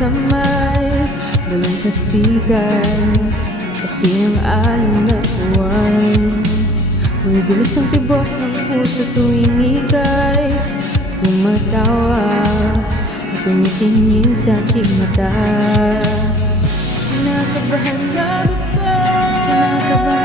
sa may dalampasigan, saksi ng alin na buwan. Bumibilis ang tibok ng puso tuwing ika'y tumatawa at tumitingin sa aking mata. Kinakabahan na ba ka?